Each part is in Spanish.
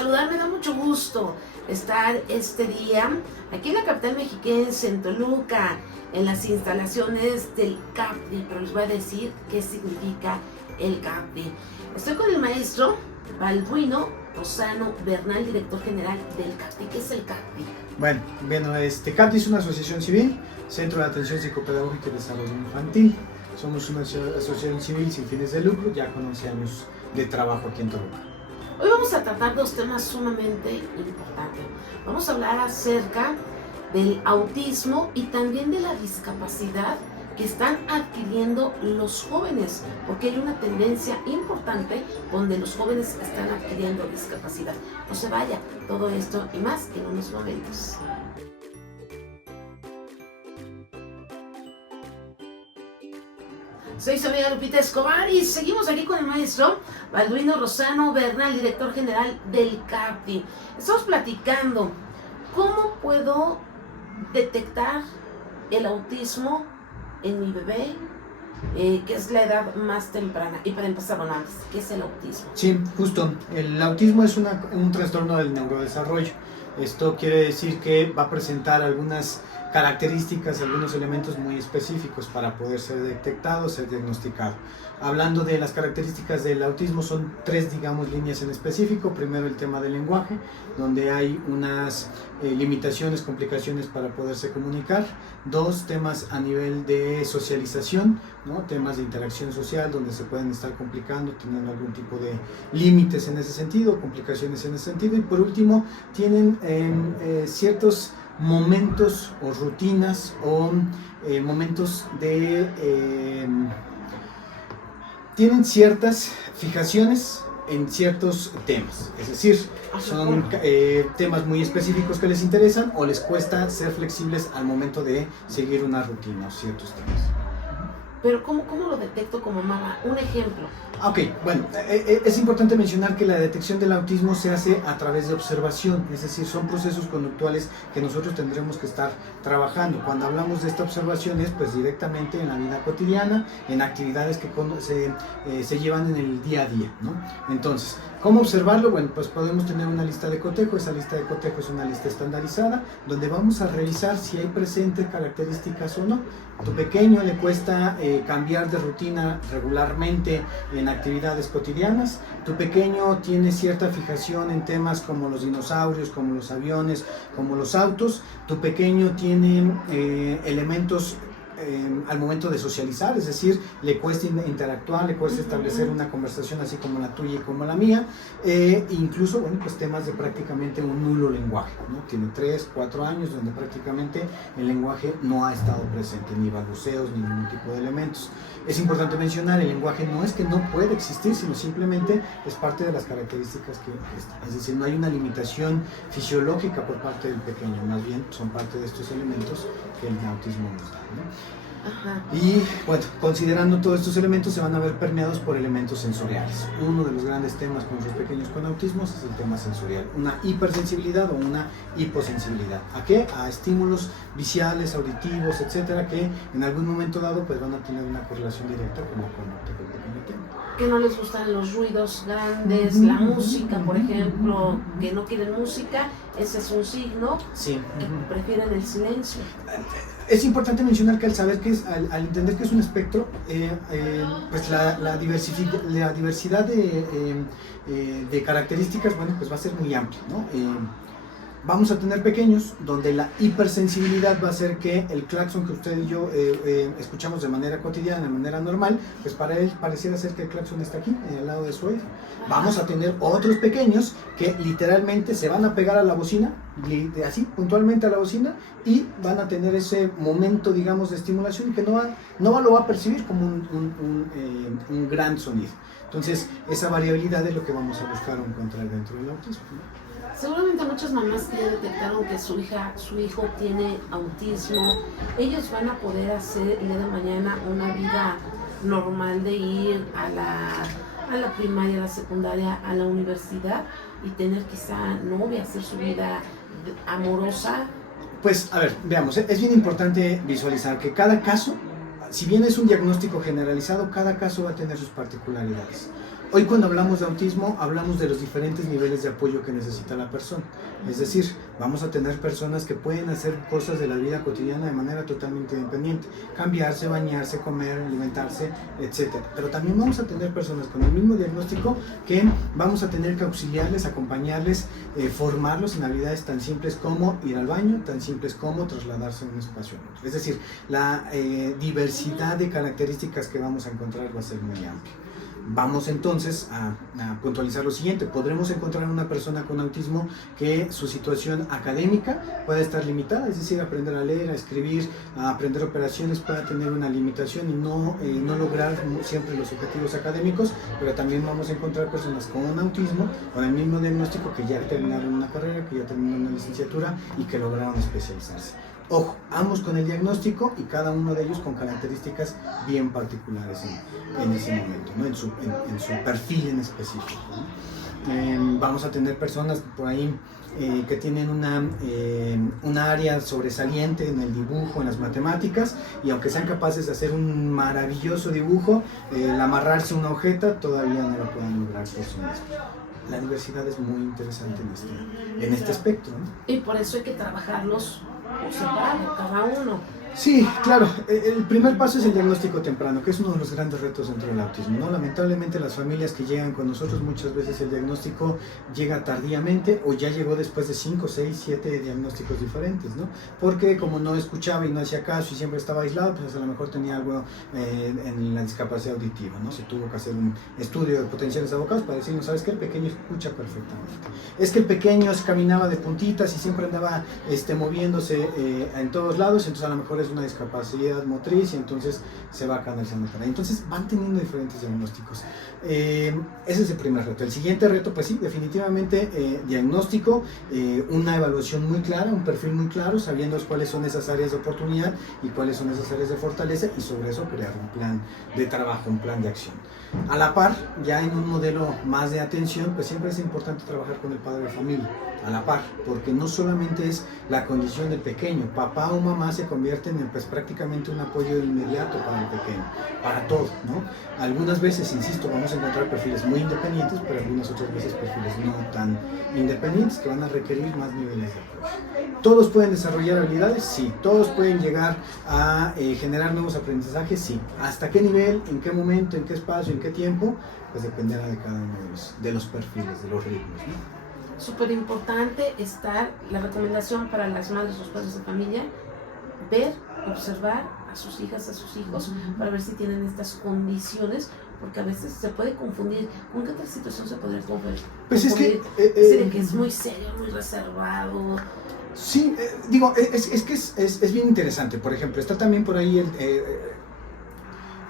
saludar, me da mucho gusto estar este día aquí en la capital mexiquense, en Toluca, en las instalaciones del CAPDI, pero les voy a decir qué significa el CAPDI. Estoy con el maestro Balduino Rosano Bernal, director general del CAPDI. ¿Qué es el CAPDI? Bueno, CAPDI es una asociación civil, Centro de Atención Psicopedagógica y Desarrollo Infantil. Somos una asociación civil sin fines de lucro, ya con 11 años de trabajo aquí en Toluca. Hoy vamos a tratar dos temas sumamente importantes. Vamos a hablar acerca del autismo y también de la discapacidad que están adquiriendo los jóvenes, porque hay una tendencia importante donde los jóvenes están adquiriendo discapacidad. No se vaya, todo esto y más en unos momentos. Soy su amiga Lupita Escobar y seguimos aquí con el maestro Balduino Rosano Bernal, director general del CAPDI. Estamos platicando cómo puedo detectar el autismo en mi bebé, que es la edad más temprana. Y para empezar, bueno, antes, ¿qué es el autismo? Sí, justo. El autismo es un trastorno del neurodesarrollo. Esto quiere decir que va a presentar algunas características, algunos elementos muy específicos para poder ser detectado, ser diagnosticado. Hablando de las características del autismo, son tres, líneas en específico. Primero, el tema del lenguaje, donde hay unas limitaciones, complicaciones para poderse comunicar. Dos, temas a nivel de socialización, ¿no? Temas de interacción social, donde se pueden estar complicando, teniendo algún tipo de límites en ese sentido, complicaciones en ese sentido. Y por último, tienen ciertos momentos o rutinas o momentos de... tienen ciertas fijaciones en ciertos temas, es decir, son temas muy específicos que les interesan o les cuesta ser flexibles al momento de seguir una rutina o ciertos temas. Pero ¿cómo lo detecto como mamá? Un ejemplo. Ok, bueno, es importante mencionar que la detección del autismo se hace a través de observación, es decir, son procesos conductuales que nosotros tendremos que estar trabajando. Cuando hablamos de esta observación es pues directamente en la vida cotidiana, en actividades que se llevan en el día a día, ¿no? Entonces, ¿cómo observarlo? Bueno, pues podemos tener una lista de cotejo. Esa lista de cotejo es una lista estandarizada donde vamos a revisar si hay presentes características o no. A tu pequeño le cuesta cambiar de rutina regularmente en actividades cotidianas. Tu pequeño tiene cierta fijación en temas como los dinosaurios, como los aviones, como los autos. Tu pequeño tiene elementos al momento de socializar, es decir, le cuesta interactuar, le cuesta establecer una conversación así como la tuya y como la mía, incluso, bueno, pues temas de prácticamente un nulo lenguaje, ¿no? Tiene 3, 4 años donde prácticamente el lenguaje no ha estado presente, ni balbuceos, ni ningún tipo de elementos. Es importante mencionar, el lenguaje no es que no puede existir, sino simplemente es parte de las características que está. Es decir, no hay una limitación fisiológica por parte del pequeño, más bien son parte de estos elementos que el autismo nos da, ¿no? Ajá. Y bueno, considerando todos estos elementos, se van a ver permeados por elementos sensoriales. Uno de los grandes temas con los pequeños con autismo es el tema sensorial, una hipersensibilidad o una hiposensibilidad. ¿A qué? A estímulos visuales, auditivos, etcétera, que en algún momento dado pues van a tener una correlación directa con la conducta que el pequeño tiene. Que no les gustan los ruidos grandes, la música, por ejemplo, que no quieren música, ese es un signo. Sí. Que prefieren el silencio. Es importante mencionar que al saber que al entender que es un espectro, pues la diversidad de características, bueno, pues va a ser muy amplia, ¿no? Vamos a tener pequeños donde la hipersensibilidad va a hacer que el claxon que usted y yo escuchamos de manera cotidiana, de manera normal, pues para él pareciera ser que el claxon está aquí, al lado de su oído. Vamos a tener otros pequeños que literalmente se van a pegar a la bocina, así puntualmente a la bocina, y van a tener ese momento, digamos, de estimulación y que no lo va a percibir como un gran sonido. Entonces, esa variabilidad es lo que vamos a buscar o encontrar dentro del autismo, ¿no? Seguramente muchas mamás que ya detectaron que su hijo tiene autismo, ellos van a poder hacer el día de mañana una vida normal de ir a la primaria, a la secundaria, a la universidad y tener quizá novia, hacer su vida amorosa. Pues, a ver, veamos, es bien importante visualizar que cada caso, si bien es un diagnóstico generalizado, cada caso va a tener sus particularidades. Hoy cuando hablamos de autismo, hablamos de los diferentes niveles de apoyo que necesita la persona. Es decir, vamos a tener personas que pueden hacer cosas de la vida cotidiana de manera totalmente independiente. Cambiarse, bañarse, comer, alimentarse, etc. Pero también vamos a tener personas con el mismo diagnóstico que vamos a tener que auxiliarles, acompañarles, formarlos en habilidades tan simples como ir al baño, tan simples como trasladarse de un espacio a otro. Es decir, la diversidad de características que vamos a encontrar va a ser muy amplia. Vamos entonces a puntualizar lo siguiente. Podremos encontrar una persona con autismo que su situación académica pueda estar limitada, es decir, aprender a leer, a escribir, a aprender operaciones pueda tener una limitación y no lograr siempre los objetivos académicos, pero también vamos a encontrar personas con autismo, con el mismo diagnóstico, que ya terminaron una carrera, que ya terminaron una licenciatura y que lograron especializarse. Ojo, ambos con el diagnóstico y cada uno de ellos con características bien particulares en ese momento, ¿no? en su perfil en específico, ¿no? Vamos a tener personas por ahí que tienen una área sobresaliente en el dibujo, en las matemáticas, y aunque sean capaces de hacer un maravilloso dibujo, el amarrarse una hojeta todavía no lo pueden lograr por sí mismos. La diversidad es muy interesante en este aspecto, ¿no? Y por eso hay que trabajarlos por separado, cada uno. Sí, claro. El primer paso es el diagnóstico temprano, que es uno de los grandes retos dentro del autismo, ¿no? Lamentablemente las familias que llegan con nosotros, muchas veces el diagnóstico llega tardíamente o ya llegó después de 5, 6, 7 diagnósticos diferentes, ¿no? Porque como no escuchaba y no hacía caso y siempre estaba aislado, pues a lo mejor tenía algo en la discapacidad auditiva, ¿no? Se tuvo que hacer un estudio de potenciales abocados para decirnos, ¿sabes qué? El pequeño escucha perfectamente. Es que el pequeño caminaba de puntitas y siempre andaba moviéndose en todos lados, entonces a lo mejor es una discapacidad motriz y entonces se va canalizando para ahí. Entonces van teniendo diferentes diagnósticos. Ese es el primer reto. El siguiente reto, pues sí, definitivamente diagnóstico, una evaluación muy clara, un perfil muy claro, sabiendo cuáles son esas áreas de oportunidad y cuáles son esas áreas de fortaleza, y sobre eso crear un plan de trabajo, un plan de acción. A la par, ya en un modelo más de atención, pues siempre es importante trabajar con el padre de familia, a la par, porque no solamente es la condición del pequeño, papá o mamá se convierten en pues prácticamente un apoyo inmediato para el pequeño, para todo, ¿no? Algunas veces, insisto, vamos a encontrar perfiles muy independientes, pero algunas otras veces perfiles no tan independientes que van a requerir más niveles de apoyo. ¿Todos pueden desarrollar habilidades? Sí. ¿Todos pueden llegar a generar nuevos aprendizajes? Sí. ¿Hasta qué nivel, en qué momento, en qué espacio, en qué tiempo? Pues dependerá de cada uno de los perfiles, de los ritmos, ¿no? Súper importante estar, la recomendación para las madres o los padres de familia, ver, observar a sus hijas, a sus hijos, para ver si tienen estas condiciones, porque a veces se puede confundir. ¿Con qué otra situación se podría confundir? Pues es que... que es muy serio, muy reservado. Sí, digo, es que es bien interesante. Por ejemplo, está también por ahí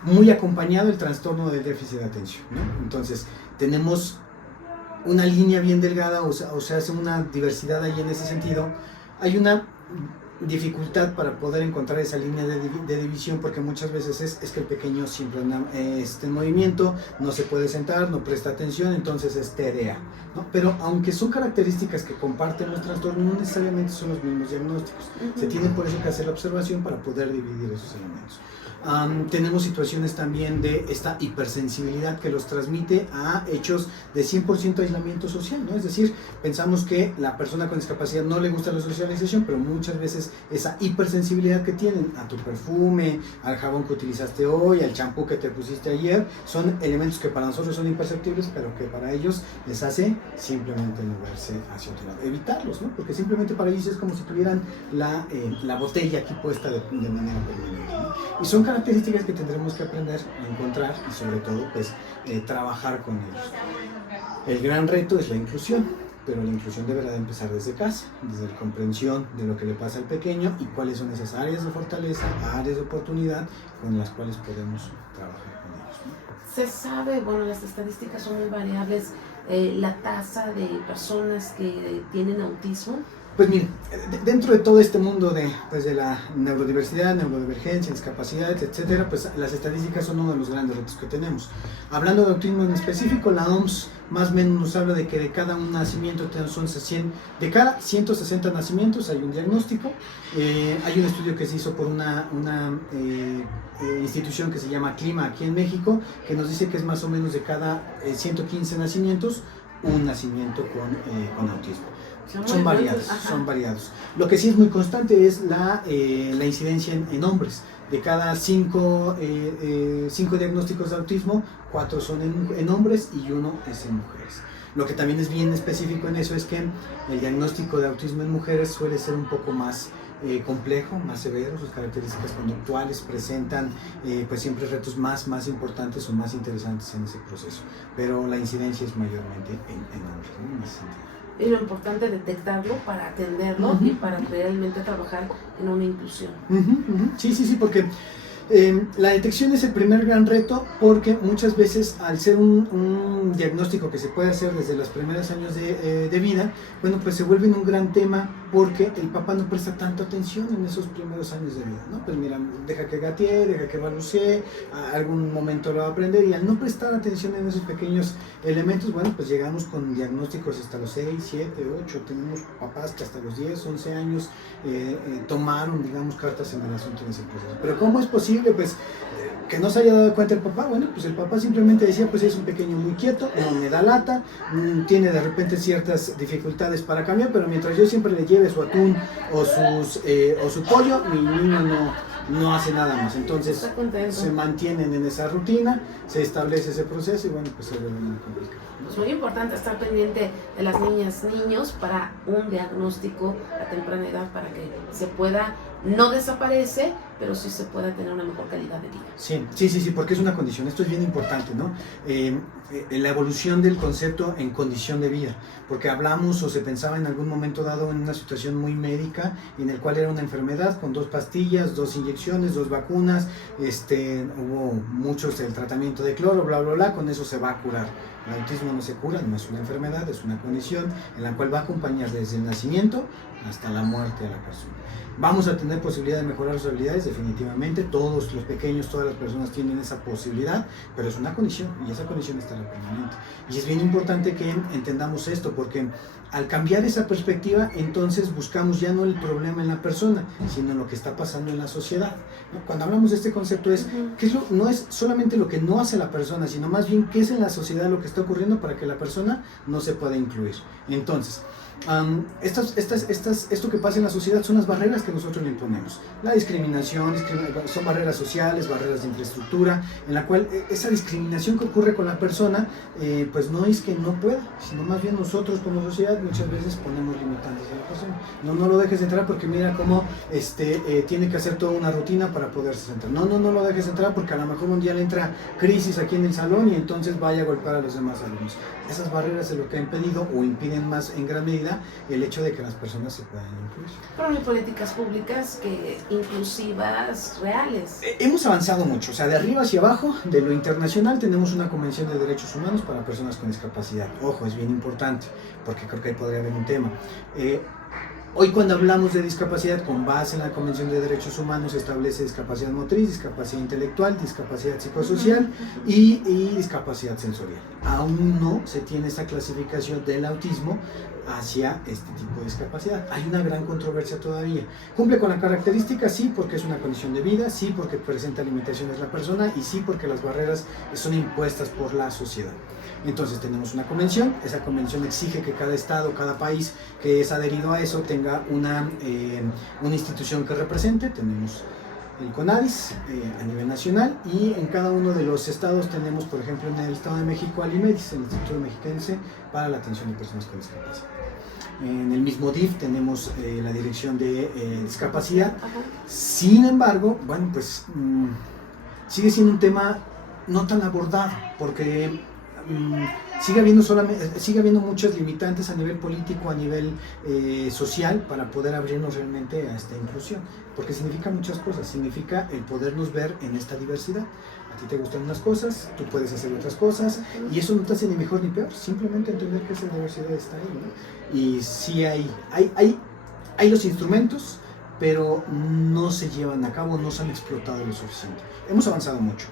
muy acompañado el trastorno de déficit de atención, ¿no? Entonces, tenemos una línea bien delgada, o sea, hace una diversidad ahí en ese sentido. Hay una dificultad para poder encontrar esa línea de división, porque muchas veces es que el pequeño siempre anda en movimiento, no se puede sentar, no presta atención, entonces es TDA, ¿no? Pero aunque son características que comparten los trastornos, no necesariamente son los mismos diagnósticos. Se tiene por eso que hacer la observación para poder dividir esos elementos. Tenemos situaciones también de esta hipersensibilidad que los transmite a hechos de 100% aislamiento social, ¿no? Es decir, pensamos que la persona con discapacidad no le gusta la socialización, pero muchas veces esa hipersensibilidad que tienen a tu perfume, al jabón que utilizaste hoy, al champú que te pusiste ayer, son elementos que para nosotros son imperceptibles, pero que para ellos les hace simplemente moverse hacia otro lado, evitarlos, ¿no? Porque simplemente para ellos es como si tuvieran la botella aquí puesta de manera permanente, ¿no? Y son características que tendremos que aprender a encontrar y sobre todo pues trabajar con ellos. El gran reto es la inclusión, pero la inclusión deberá de empezar desde casa, desde la comprensión de lo que le pasa al pequeño y cuáles son esas áreas de fortaleza, áreas de oportunidad con las cuales podemos trabajar con ellos, ¿no? Se sabe, bueno, las estadísticas son muy variables, la tasa de personas que tienen autismo. Pues mire, dentro de todo este mundo de la neurodiversidad, neurodivergencia, discapacidades, etcétera, pues las estadísticas son uno de los grandes retos que tenemos. Hablando de autismo en específico, la OMS más o menos nos habla de que de cada un nacimiento de cada 160 nacimientos hay un diagnóstico. Hay un estudio que se hizo por una institución que se llama Clima aquí en México, que nos dice que es más o menos de cada 115 nacimientos, un nacimiento con autismo. Son variados. Lo que sí es muy constante es la incidencia en hombres. De cada 5 diagnósticos de autismo, 4 son en hombres y 1 es en mujeres. Lo que también es bien específico en eso es que el diagnóstico de autismo en mujeres suele ser un poco más complejo, más severo. Sus características conductuales presentan pues siempre retos más importantes o más interesantes en ese proceso, pero la incidencia es mayormente en hombres, ¿no? En ese sentido. Y lo importante es detectarlo para atenderlo y para realmente trabajar en una inclusión. Sí, porque la detección es el primer gran reto, porque muchas veces al ser un diagnóstico que se puede hacer desde los primeros años de vida, bueno, pues se vuelve un gran tema porque el papá no presta tanta atención en esos primeros años de vida, ¿no? Pues mira, deja que gatee, deja que balbucee, algún momento lo va a aprender, y al no prestar atención en esos pequeños elementos, bueno, pues llegamos con diagnósticos hasta los 6, 7, 8, tenemos papás que hasta los 10, 11 años tomaron, digamos, cartas en el asunto en ese proceso. Pero ¿cómo es posible? Pues que no se haya dado cuenta el papá. Bueno, pues el papá simplemente decía, pues es un pequeño muy quieto, no me da lata, tiene de repente ciertas dificultades para cambiar, pero mientras yo siempre le lleve su atún o su pollo, mi niño no hace nada más. Entonces se mantienen en esa rutina, se establece ese proceso y bueno, pues se vuelve muy complicado. Es muy importante estar pendiente de las niños para un diagnóstico a temprana edad, para que se pueda, no desaparece, pero sí se pueda tener una mejor calidad de vida. Sí, porque es una condición. Esto es bien importante, ¿no? La evolución del concepto en condición de vida, porque hablamos o se pensaba en algún momento dado en una situación muy médica, en el cual era una enfermedad con 2 pastillas, 2 inyecciones, 2 vacunas, hubo muchos el tratamiento de cloro, bla, bla, bla, con eso se va a curar. El autismo no se cura, no es una enfermedad, es una condición en la cual va a acompañar desde el nacimiento hasta la muerte de la persona. Vamos a tener posibilidad de mejorar sus habilidades, definitivamente. Todos los pequeños, todas las personas tienen esa posibilidad, pero es una condición y esa condición estará permanente. Y es bien importante que entendamos esto, porque al cambiar esa perspectiva, entonces buscamos ya no el problema en la persona, sino en lo que está pasando en la sociedad. Cuando hablamos de este concepto no es solamente lo que no hace la persona, sino más bien qué es en la sociedad lo que está ocurriendo para que la persona no se pueda incluir. Entonces, esto que pasa en la sociedad son las barreras que nosotros le imponemos. La discriminación, son barreras sociales, barreras de infraestructura, en la cual esa discriminación que ocurre con la persona, pues no es que no pueda, sino más bien nosotros como sociedad muchas veces ponemos limitantes a la persona. No lo dejes entrar porque mira cómo tiene que hacer toda una rutina para poderse sentar. No lo dejes entrar porque a lo mejor un día le entra crisis aquí en el salón y entonces vaya a golpear a los demás alumnos. Esas barreras es lo que ha impedido o impiden más en gran medida el hecho de que las personas se puedan incluir. Pero no hay políticas públicas inclusivas reales. Hemos avanzado mucho, o sea, de arriba hacia abajo, de lo internacional tenemos una Convención de Derechos Humanos para personas con discapacidad. Ojo, es bien importante, porque creo que ahí podría haber un tema. Hoy cuando hablamos de discapacidad, con base en la Convención de Derechos Humanos, se establece discapacidad motriz, discapacidad intelectual, discapacidad psicosocial y discapacidad sensorial. Aún no se tiene esta clasificación del autismo hacia este tipo de discapacidad. Hay una gran controversia todavía. ¿Cumple con la característica? Sí, porque es una condición de vida, sí, porque presenta limitaciones la persona y sí, porque las barreras son impuestas por la sociedad. Entonces tenemos una convención, esa convención exige que cada estado, cada país que es adherido a eso tenga una institución que represente. Tenemos el CONADIS a nivel nacional, y en cada uno de los estados tenemos, por ejemplo, en el Estado de México, al IMEDIS, el Instituto Mexiquense para la Atención de Personas con Discapacidad. En el mismo DIF tenemos la Dirección de Discapacidad. Sin embargo, bueno, pues sigue siendo un tema no tan abordado, porque sigue habiendo muchas limitantes a nivel político, a nivel social, para poder abrirnos realmente a esta inclusión, porque significa muchas cosas. Significa el podernos ver en esta diversidad. A ti te gustan unas cosas, tú puedes hacer otras cosas, y eso no te hace ni mejor ni peor, simplemente entender que esa diversidad está ahí, ¿no? Y sí hay hay los instrumentos, pero no se llevan a cabo, no se han explotado lo suficiente. Hemos avanzado mucho,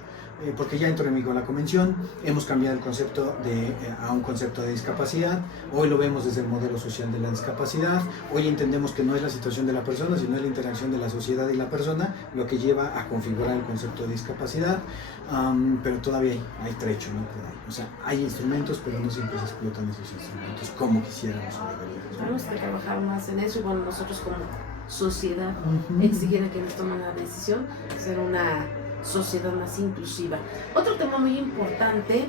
porque ya entró en vigor la convención, hemos cambiado el concepto a un concepto de discapacidad, hoy lo vemos desde el modelo social de la discapacidad, hoy entendemos que no es la situación de la persona, sino es la interacción de la sociedad y la persona lo que lleva a configurar el concepto de discapacidad, pero todavía hay trecho, ¿no? O sea, hay instrumentos, pero no siempre se explotan esos instrumentos como quisiéramos. Tenemos que trabajar más en eso y bueno, nosotros como sociedad exigir a quienes toman la decisión ser una sociedad más inclusiva. Otro tema muy importante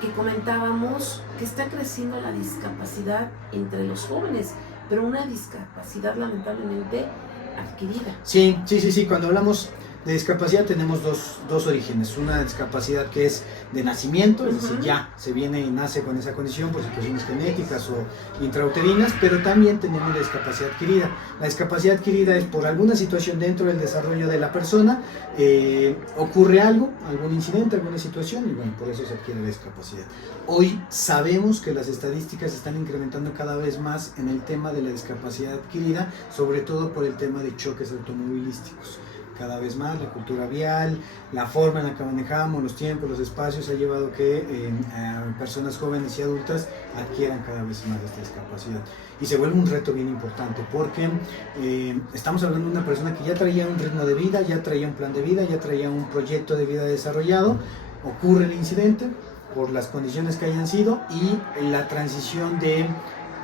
que comentábamos, que está creciendo la discapacidad entre los jóvenes, pero una discapacidad lamentablemente adquirida. Sí, cuando hablamos de discapacidad tenemos dos orígenes, una discapacidad que es de nacimiento, es decir, ya se viene y nace con esa condición por situaciones genéticas o intrauterinas, pero también tenemos la discapacidad adquirida. La discapacidad adquirida es por alguna situación dentro del desarrollo de la persona, ocurre algo, algún incidente, alguna situación y bueno, por eso se adquiere la discapacidad. Hoy sabemos que las estadísticas se están incrementando cada vez más en el tema de la discapacidad adquirida, sobre todo por el tema de choques automovilísticos. Cada vez más la cultura vial, la forma en la que manejamos, los tiempos, los espacios ha llevado que personas jóvenes y adultas adquieran cada vez más esta discapacidad. Y se vuelve un reto bien importante porque estamos hablando de una persona que ya traía un ritmo de vida, ya traía un plan de vida, ya traía un proyecto de vida desarrollado, ocurre el incidente por las condiciones que hayan sido y la transición de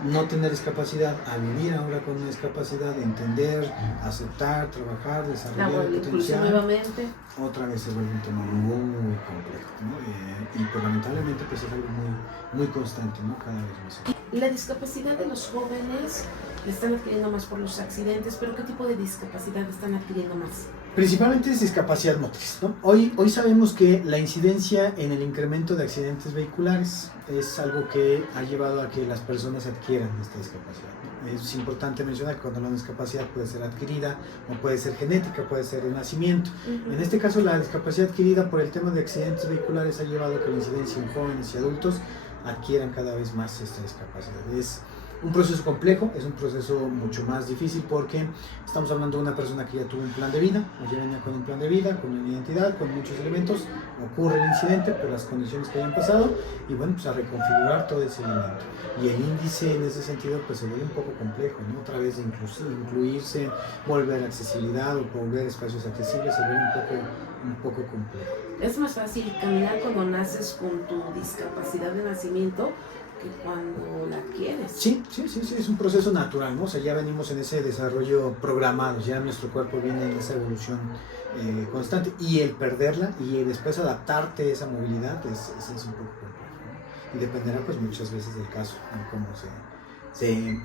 no tener discapacidad a vivir ahora con una discapacidad, de entender, aceptar, trabajar, desarrollar el potencial, nuevamente. Otra vez se vuelve un tema muy complejo, ¿no? Y pues, lamentablemente pues es algo muy constante, ¿no? Cada vez más. La discapacidad de los jóvenes la están adquiriendo más por los accidentes, pero ¿qué tipo de discapacidad están adquiriendo más? Principalmente es discapacidad motriz, ¿no? Hoy sabemos que la incidencia en el incremento de accidentes vehiculares es algo que ha llevado a que las personas adquieran esta discapacidad, ¿no? Es importante mencionar que cuando la discapacidad puede ser adquirida o puede ser genética, puede ser de nacimiento. En este caso la discapacidad adquirida por el tema de accidentes vehiculares ha llevado a que la incidencia en jóvenes y adultos adquieran cada vez más esta discapacidad. Es un proceso complejo, es un proceso mucho más difícil porque estamos hablando de una persona que ya tuvo un plan de vida, o ya venía con un plan de vida, con una identidad, con muchos elementos, ocurre el incidente por las condiciones que hayan pasado y bueno, pues a reconfigurar todo ese elemento. Y el índice en ese sentido pues se vuelve un poco complejo, ¿no? Otra vez de incluirse, volver a accesibilidad o volver a espacios accesibles se vuelve un poco complejo. Es más fácil caminar cuando naces con tu discapacidad de nacimiento que cuando la adquieres. Sí, es un proceso natural, ¿no? O sea, ya venimos en ese desarrollo programado, ya nuestro cuerpo viene en esa evolución constante y el perderla y después adaptarte a esa movilidad es un poco complejo, ¿no? Y dependerá pues muchas veces del caso, ¿no? Cómo se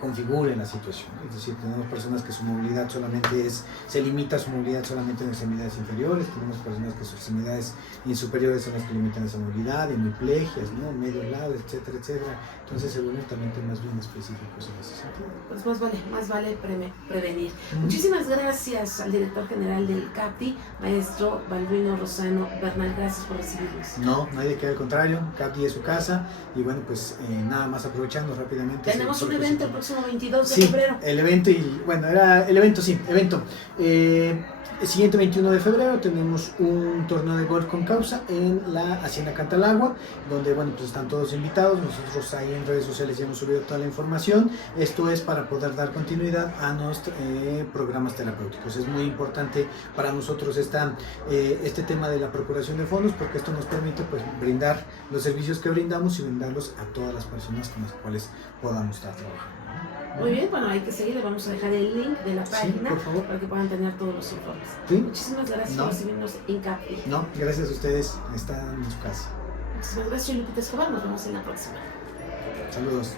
configure la situación, ¿no? Es decir, tenemos personas que su movilidad se limita a su movilidad solamente en extremidades inferiores, tenemos personas que sus extremidades superiores son las que limitan esa movilidad, hemiplegias, ¿no? Medio lado, etcétera, entonces se vuelven también temas bien específicos en ese sentido. Pues más vale prevenir. Muchísimas gracias al director general del CAPTI, maestro Balduino Lozano Bernal, gracias por recibirnos. No hay de qué, al contrario, CAPTI es su casa y bueno, pues nada más aprovechando rápidamente. Tenemos un evento el próximo 22 de febrero. El evento, el siguiente 21 de febrero tenemos un torneo de golf con causa en la Hacienda Cantalagua, donde bueno, pues están todos invitados. Nosotros ahí en redes sociales ya hemos subido toda la información. Esto es para poder dar continuidad a nuestros programas terapéuticos. Es muy importante para nosotros este tema de la procuración de fondos, porque esto nos permite pues brindar los servicios que brindamos y brindarlos a todas las personas con las cuales podamos estar trabajando. Muy bien, bueno, hay que seguir, le vamos a dejar el link de la página para que puedan tener todos los informes. ¿Sí? Muchísimas gracias por recibirnos en CAPTI. No, gracias a ustedes, están en su casa. Muchísimas gracias, Lupita Escobar, nos vemos en la próxima. Saludos.